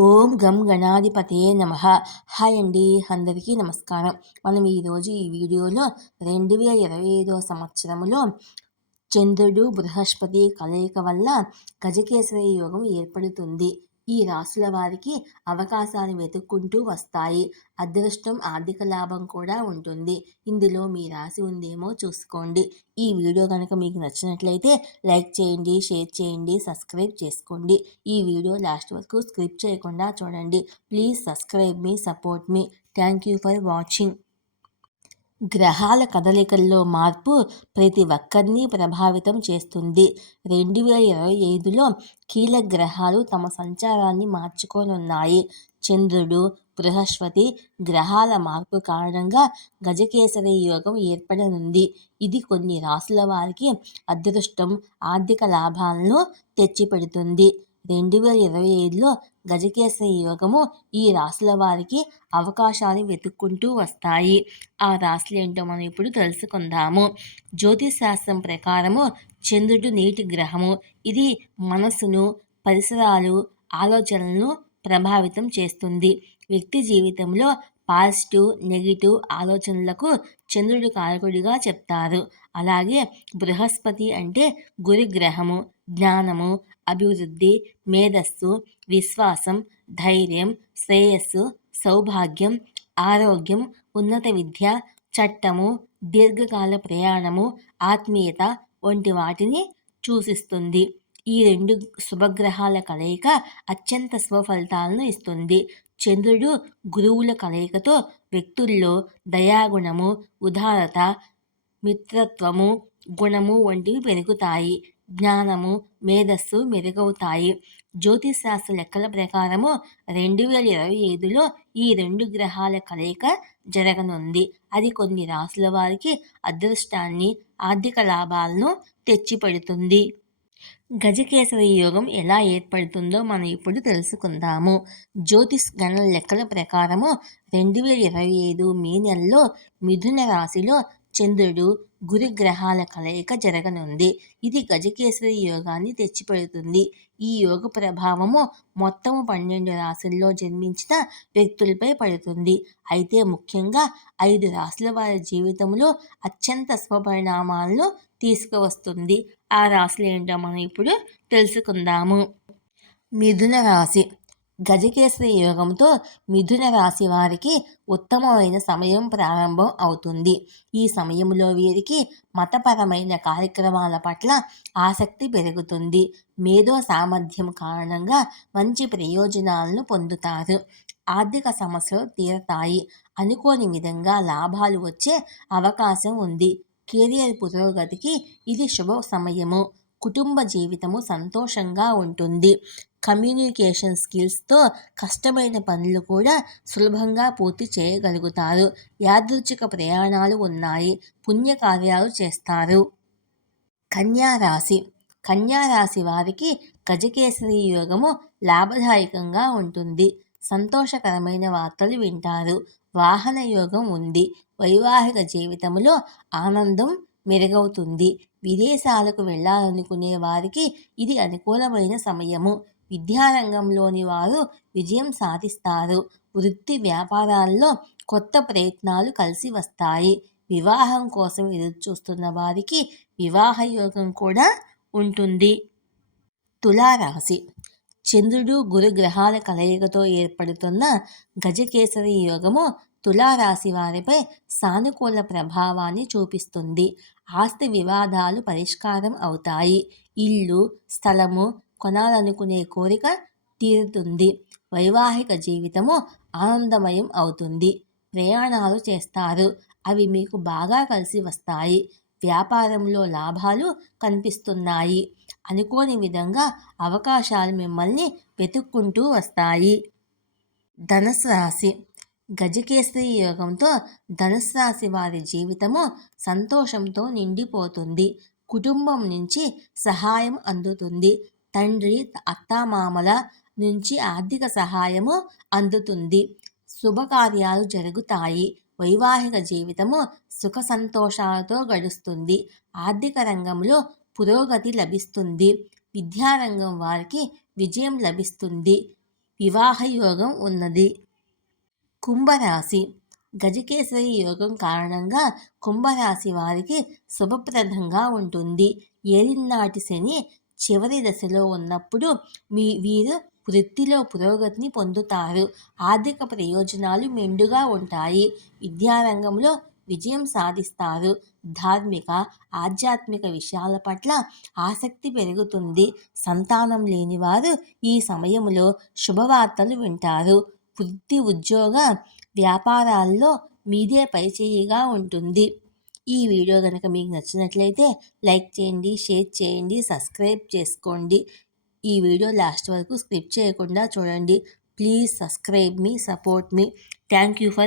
ఓం గం గణాధిపతే నమ. హాయ్ అండి అందరికీ నమస్కారం. మనం ఈరోజు ఈ వీడియోలో రెండు వేల ఇరవై ఐదో సంవత్సరంలో చంద్రుడు బృహస్పతి కలయిక వల్ల గజకేసరి యోగం ఏర్పడుతుంది. ఈ రాసుల వారికి అవకాశాలు వెతుక్కుంటూ వస్తాయి. అదృష్టం ఆర్థిక లాభం కూడా ఉంటుంది. ఇందులో మీ రాసి ఉందేమో చూసుకోండి. ఈ వీడియో కనుక మీకు నచ్చినట్లయితే లైక్ చేయండి షేర్ చేయండి సబ్స్క్రైబ్ చేసుకోండి. ఈ వీడియో లాస్ట్ వరకు స్క్రిప్ట్ చేయకుండా చూడండి. ప్లీజ్ సబ్స్క్రైబ్ మీ support me. Thank you for watching. గ్రహాల కదలికల్లో మార్పు ప్రతి ఒక్కరిని ప్రభావితం చేస్తుంది. రెండు వేల ఇరవై ఐదులో కీలక గ్రహాలు తమ సంచారాన్ని మార్చుకోనున్నాయి. చంద్రుడు బృహస్పతి గ్రహాల మార్పు కారణంగా గజకేసరి యోగం ఏర్పడనుంది. ఇది కొన్ని రాసుల వారికి అదృష్టం ఆర్థిక లాభాలను తెచ్చిపెడుతుంది. రెండు వేల ఇరవై ఐదులో గజకేసరి యోగము ఈ రాశుల వారికి అవకాశాలు వెతుక్కుంటూ వస్తాయి. ఆ రాశులు ఏంటో మనం ఇప్పుడు తెలుసుకుందాము. జ్యోతిష్ శాస్త్రం ప్రకారము చంద్రుడు నీటి గ్రహము. ఇది మనసును పరిసరాలు ఆలోచనలను ప్రభావితం చేస్తుంది. వ్యక్తి జీవితంలో పాజిటివ్ నెగిటివ్ ఆలోచనలకు చంద్రుడు కారకుడిగా చెప్తారు. అలాగే బృహస్పతి అంటే గురి గ్రహము. జ్ఞానము అభివృద్ధి మేధస్సు విశ్వాసం ధైర్యం శ్రేయస్సు సౌభాగ్యం ఆరోగ్యం ఉన్నత విద్య చట్టము దీర్ఘకాల ప్రయాణము ఆత్మీయత వంటి వాటిని సూచిస్తుంది ఈ రెండు శుభగ్రహాల కలయిక అత్యంత శుభ ఇస్తుంది. చంద్రుడు గురువుల కలయికతో వ్యక్తుల్లో దయాగుణము ఉదారత మిత్రత్వము గుణము వంటివి పెరుగుతాయి. జ్ఞానము మేధస్సు మెరుగవుతాయి. జ్యోతిష్ శాస్త్ర లెక్కల ప్రకారము రెండు వేల ఇరవై ఐదులో ఈ రెండు గ్రహాల కలయిక జరగనుంది. అది కొన్ని రాసుల వారికి అదృష్టాన్ని ఆర్థిక లాభాలను తెచ్చిపెడుతుంది. గజకేసరి యోగం ఎలా ఏర్పడుతుందో మనం ఇప్పుడు తెలుసుకుందాము. జ్యోతిష్ గణన లెక్కల ప్రకారము రెండు వేల ఇరవై ఐదు మే నెలలో మిథున రాశిలో చంద్రుడు గురి గ్రహాల కలయిక జరగనుంది. ఇది గజకేసరి యోగాన్ని తెచ్చిపెడుతుంది. ఈ యోగ ప్రభావము మొత్తం పన్నెండు రాశుల్లో జన్మించిన వ్యక్తులపై పడుతుంది. అయితే ముఖ్యంగా ఐదు రాశుల వారి జీవితంలో అత్యంత స్వపరిణామాలను తీసుకువస్తుంది. ఆ రాశులు ఏంటో మనం ఇప్పుడు తెలుసుకుందాము. మిథున రాశి. గజకేసరి యోగంతో మిథున రాశి వారికి ఉత్తమమైన సమయం ప్రారంభం అవుతుంది. ఈ సమయంలో వీరికి మతపరమైన కార్యక్రమాల పట్ల ఆసక్తి పెరుగుతుంది. మేధో సామర్థ్యం కారణంగా మంచి ప్రయోజనాలను పొందుతారు. ఆర్థిక సమస్యలు తీరతాయి. అనుకోని విధంగా లాభాలు వచ్చే అవకాశం ఉంది. కెరియర్ పురోగతికి ఇది శుభ సమయము. కుటుంబ జీవితము సంతోషంగా ఉంటుంది. కమ్యూనికేషన్ స్కిల్స్తో కష్టమైన పనులు కూడా సులభంగా పూర్తి చేయగలుగుతారు. యాదృచ్ఛిక ప్రయాణాలు ఉన్నాయి. పుణ్యకార్యాలు చేస్తారు. కన్యారాశి కన్యారాశి వారికి గజకేసరి యోగము లాభదాయకంగా ఉంటుంది. సంతోషకరమైన వార్తలు వింటారు. వాహన యోగం ఉంది. వైవాహిక జీవితంలో ఆనందం మెరుగవుతుంది. విదేశాలకు వెళ్ళాలనుకునే వారికి ఇది అనుకూలమైన సమయము. విద్యారంగంలోని వారు విజయం సాధిస్తారు. వృత్తి వ్యాపారాల్లో కొత్త ప్రయత్నాలు కలిసి వస్తాయి. వివాహం కోసం ఎదురుచూస్తున్న వారికి వివాహ యోగం కూడా ఉంటుంది. తులారాశి. చంద్రుడు గురు గ్రహాల కలయికతో ఏర్పడుతున్న గజకేసరి యోగము తులారాశి వారిపై సానుకూల ప్రభావాన్ని చూపిస్తుంది. ఆస్తి వివాదాలు పరిష్కారం అవుతాయి. ఇల్లు స్థలము కొనాలనుకునే కోరిక తీరుతుంది. వైవాహిక జీవితము ఆనందమయం అవుతుంది. ప్రయాణాలు చేస్తారు. అవి మీకు బాగా కలిసి వస్తాయి. వ్యాపారంలో లాభాలు కనిపిస్తున్నాయి. అనుకోని విధంగా అవకాశాలు మిమ్మల్ని వెతుక్కుంటూ వస్తాయి. ధనస్సు రాశి గజకేసరి యోగంతో ధనుసు రాశి వారి జీవితము సంతోషంతో నిండిపోతుంది. కుటుంబం నుంచి సహాయం అందుతుంది. తండ్రి అత్తామామల నుంచి ఆర్థిక సహాయము అందుతుంది. శుభకార్యాలు జరుగుతాయి. వైవాహిక జీవితము సుఖ సంతోషాలతో గడుస్తుంది. ఆర్థిక రంగంలో పురోగతి లభిస్తుంది. విద్యారంగం వారికి విజయం లభిస్తుంది. వివాహ యోగం ఉన్నది. కుంభరాశి. గజకేసరి యోగం కారణంగా కుంభరాశి వారికి శుభప్రదంగా ఉంటుంది. ఏలినాటి శని చివరి దశలో ఉన్నప్పుడు మీ వీరు వృత్తిలో పురోగతిని పొందుతారు. ఆర్థిక ప్రయోజనాలు మెండుగా ఉంటాయి. విద్యారంగంలో విజయం సాధిస్తారు. ధార్మిక ఆధ్యాత్మిక విషయాల పట్ల ఆసక్తి పెరుగుతుంది. సంతానం లేని వారు ఈ సమయంలో శుభవార్తలు వింటారు. వృత్తి ఉద్యోగ వ్యాపారాల్లో మీదే పైచేయిగా ఉంటుంది. ఈ వీడియో కనుక మీకు నచ్చినట్లయితే లైక్ చేయండి షేర్ చేయండి సబ్స్క్రైబ్ చేసుకోండి. ఈ వీడియో లాస్ట్ వరకు స్క్రిప్ట్ చేయకుండా చూడండి. ప్లీజ్ సబ్స్క్రైబ్ మీ support me. Thank you for